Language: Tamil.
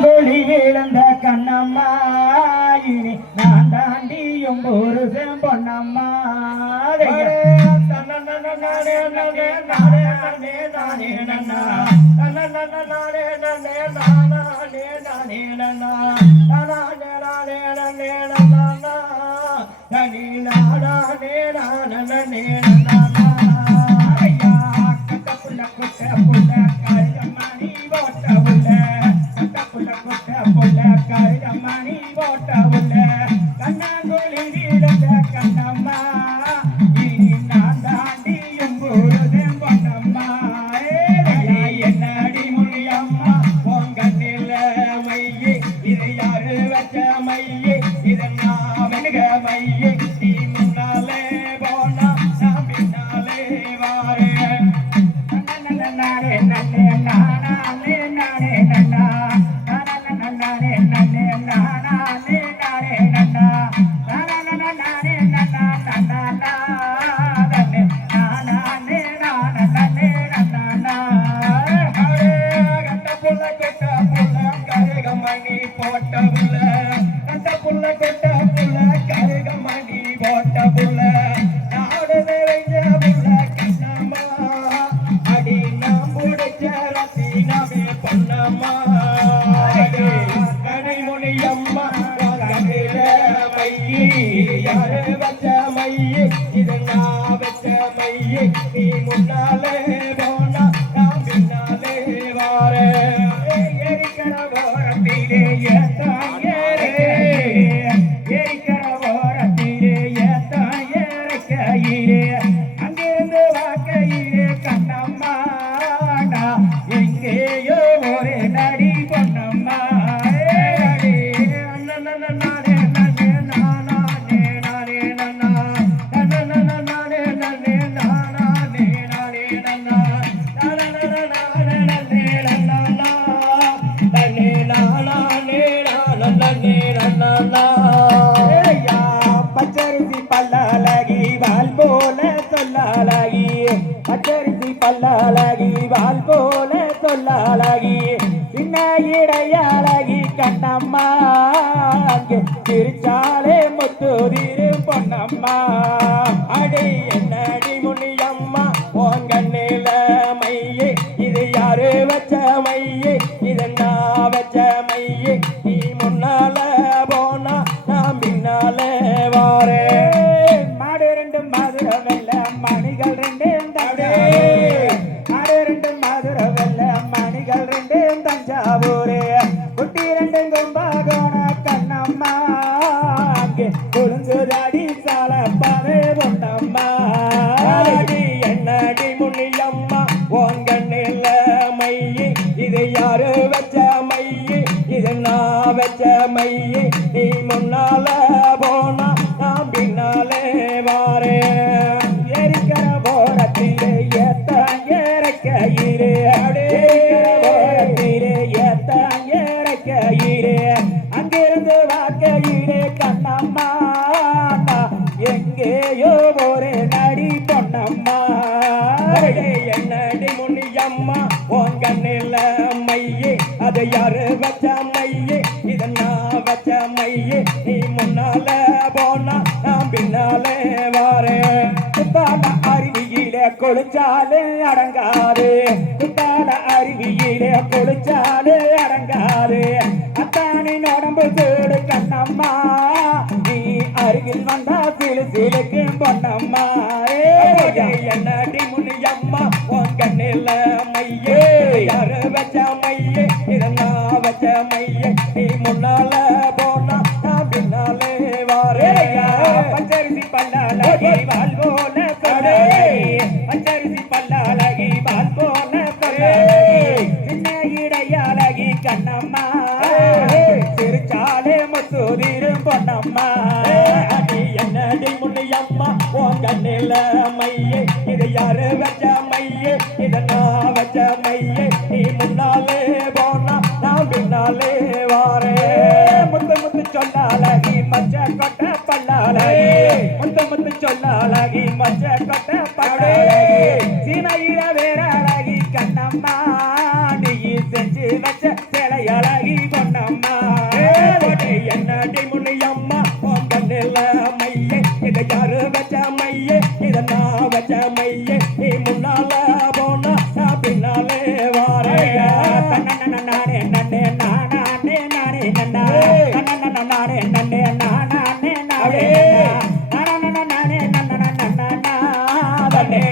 கண்ணங்கொழி இழந்த கண்ணம்மா இனி நான் தாண்டியும் ஒரு பொன்னம்மா மணி போட்ட உள்ள கண்ணங்கொழி இழந்த கண்ணம்மா இனி நான் தாண்டியும் ஒரு பொன்னம்மா என்னடி முனியம்மா பொங்கண்ணில் மையே இதை யாரு வச்ச மையே இதெல்லாம் வெனுக மையே நீ முன்னாலே போனா நான் பின்னாலே வாரேன் நானே நன்னே நானே நானே நன்னா நானே நன்னே நானே நானே நன்னா நானே நன்னா நன்னா நானே நானே நானே நன்னா கட்ட புள்ள கருகமணி போட்ட புள்ள கட்ட புள்ள கருகமணி போட்ட புள்ள நாடு நிறைஞ்ச புள்ள கண்ணம்மா அடி நாம் புடிச்ச ரத்தினமே பொன்னம்மா கனிமுனியம்மா கண்ணில மையே யாரு வச்ச மையே இது நான் வச்ச மையே நீ முன்னாலே போனா நான் பின்னாலே வாரேன் எரிக்கிற ஓரத்திலே ஏத்தாயரே எரிக்கிற ஓரத்திலே ஏத்தாயரைக்கையிலே அங்கிருந்து வாக்கையிலே கண்ணம்மா எங்கேயோ ஒரு நடி பொன்னம்மா பச்சரிசி பல்லாலகி வால் போல சொல்லாலகி பச்சரிசி பல்லாலகி வால் போல சொல்லாலகி சின்ன இடையாலகி கண்ணம்மா அங்கே திருச்சாலே முத்துதிரு பொன்னம்மா அடி என்னடி முனியம்மா உங்கண்ணில மையே இது யாரு வச்ச மையே இது நான் வச்ச மையே நீ முன்னால போனா நான் பின்னாலே வாரே மாடு ரெண்டு மதுரை வெள்ள மணிகள் ரெண்டு தடே மாடு ரெண்டு மதுரை வெள்ள மணிகள் ரெண்டு தஞ்சாவூரே குட்டி ரெண்டு கும்பகோண கண்ணம்மா அங்கே குழுங்குதாடி சால பாவே பொன்னம்மா என்னடி முனியம்மா உங்கண்ணில மையே இது யாரு வச்ச மையே இது நான் வச்ச மையே நீ முன்னால போனா நான் பின்னாலே வாரேன் எரிக்கிற போரத்திலே ஏத்தாயரைக்கையிலே போரத்திலே ஏத்தாயரைக்கையிலே அங்கிருந்து வாக்கையிலே கண்ணம்மா எங்கேயோ ஒரு நடி பொன்னம்மா என்னடி முனியம்மா உங்கண்ணில மையே அதை யாரு வச்ச மையே இதை நான் வச்ச மையே நீ முன்னால போனா நான் பின்னாலே வாரேன் குத்தால அருவியிலே கொளிச்சாலே அடங்காது குத்தால அருவியிலே கொளிச்சாலே அடங்காது அத்தானின் உடம்பு சூடு கண்ணம்மா நீ அருகில் வந்தா சிலு சிலுக்கு பொன்னம்மா என்னடி முனியம்மா உங்கண்ணில மையே யாரு வச்ச மையே இதை நான் வச்ச மையே நீ முன்னால போனா நான் பின்னாலே வாரேயா பச்சரிசி பல்லாலகி வால் போல கொடை பச்சரிசி பல்லாலகி வால் போல கொடை சின்ன இடையாலகி கண்ணம்மா திருச்சாலே முத்துதிரு பொன்னம்மா அடி என்னடி முனியம்மா உங்கண்ணில மையே இது யாரு வச்ச மையே இதை நான் வச்ச மையே நீ முன்னாலே போனா நான் பின்னாலே வாரே முத்து முத்து சொல்லாலகி மச்ச கொட்ட பல்லாலகி முத்து முத்து சொல்லாலகி மச்ச கொட்ட பல்லாலகி சீனையில வேற அழகி கண்ணம்மா நீ செஞ்சு வச்ச சிலையழகி நீ பொன்னம்மா போட்டு என்னடி முனியம்மா உன் கண்ணில மையே இதை யாரு வச்ச மையே இதை நான் வச்ச மையே நீ முன்னால போனா நான் பின்னாலே வாரையா நானே நன்னே நானே நானே நன்னா நானே நன்னே நானே நானே நானே நன்னா நானே